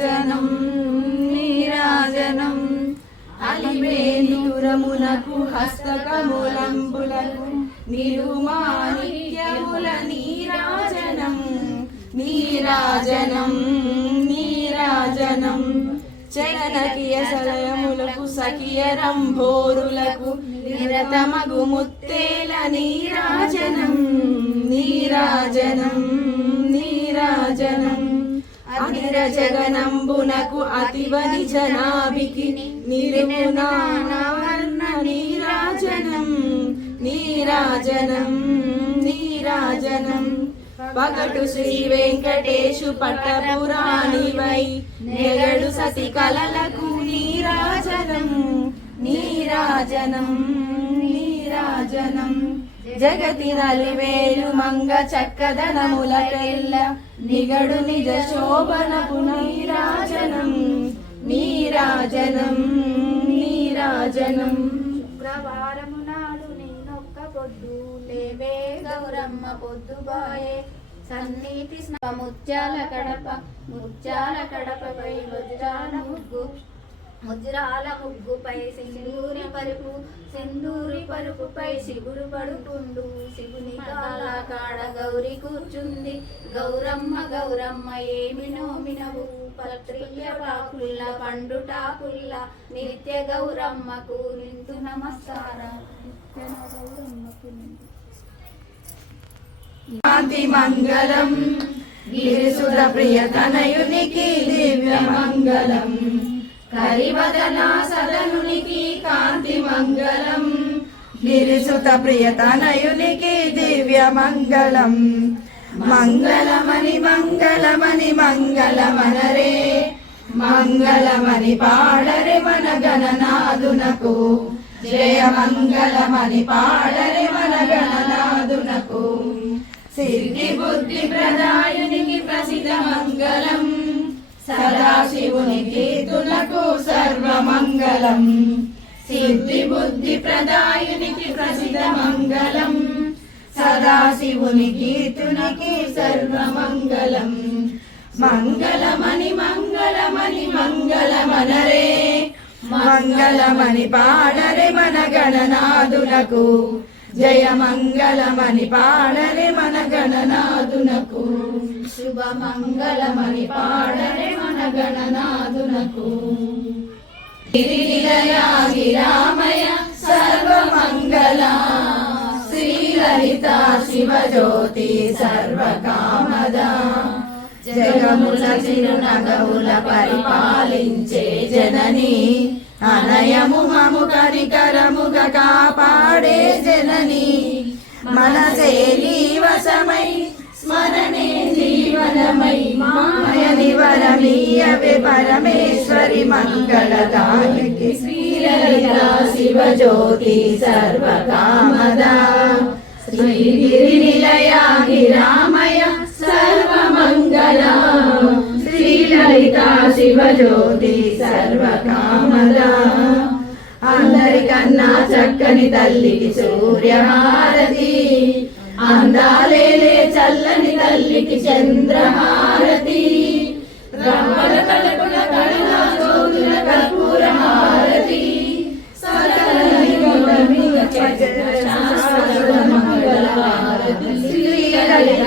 జనం నీరాజనం అలివేణురమునకు హస్తకములంబులకు నిలుమాణిక్యముల నీరాజనం నీరాజనం నీరాజనం చలనకియ సలయములకు సఖియరంభోరులకు నిరతమగు ముత్తేల నీరాజనం నీరాజనం నీరాజనం అనిర జగనంబునకు అతివని జనాభికి నిరునావర్ణ నీరాజనం నీరాజనం నీరాజనం పగటు శ్రీ వెంకటేశు పట్టపురాణివై నెగడు సతి కలలకు నీరాజనం నీరాజనం నీరాజనం జగతి నలివేలు మంగ చక్కదనములకెల్ల నిగడు నిజ శోభనపు నీరాజనం నీరాజనం నీరాజనం శుక్రవారము నాడు నేనొక్క పొద్దు లేవే గౌరమ్మ పొద్దుబాయే సన్నిధి ముత్యాల కడపపై ముజ్రాల ముగ్గుపై సింధూరి పరుపుపై శివుడు పడుకుండు శివుని కాల కాడ గౌరి కూర్చుంది గౌరమ్మ గౌరమ్మ ఏమి నోమినవు పత్రియ పాకుల్ల పండుటాకుల్ల నిత్య గౌరమ్మకు నిండు నమస్కారం శాంతి మంగళం గిరిసుర ప్రియతనయునికి దివ్య మంగళం కరివదనా సదనునికి కాంతి మంగళం గిరిసుత ప్రియతనయునికి దివ్య మంగళం మంగళమని మంగళమని మంగళమనరే మంగళమని పాడరే మన గణనాదునకు జయ మంగళమని పాడరే మన గణనాదునకు సిద్ధి బుద్ధి ప్రదాయునికి ప్రసిద్ధ మంగళం సదాశివుని కీర్తులకు సర్వమంగళం సిద్ధి బుద్ధి ప్రదాయునికి ప్రసిద్ధ మంగళం సదాశివుని కీర్తునికి సర్వమంగళం మంగళమని మంగళమని మంగళమనరే మంగళమని పాడరే మన గణనాదునకు జయ మంగళమని పాడరే మన గణనాదునకు శుభ మంగళమని పాడరే మన గణనాదునకు గిరిరామయ సర్వమంగళ శ్రీలలిత శివజ్యోతి సర్వకామద జగముల చిరునగముల పరిపాలించే జనని అనయము మము కరికరముగా కాపాడే జనని మనసే నీవసమై స్మరణే జీవనమై మాయని వరమీయవే పరమేశ్వరి మంగళదాయకి శ్రీలలిత శివజ్యోతి సర్వకామదా శ్రీగిరి నిలయాగిరామయ సర్వమంగళ శ్రీలలిత శివజ్యోతి సర్వకామదా అందరికన్నా చక్కని తల్లికి సూర్యహారతి అందాలేలే చల్లని తల్లికి చంద్రహారతి రమ్మల కలకుల కళల జ్యోతుల కర్పూర హారతి సకల శాశ్వత మంగళ హారతి శ్రీ లలిత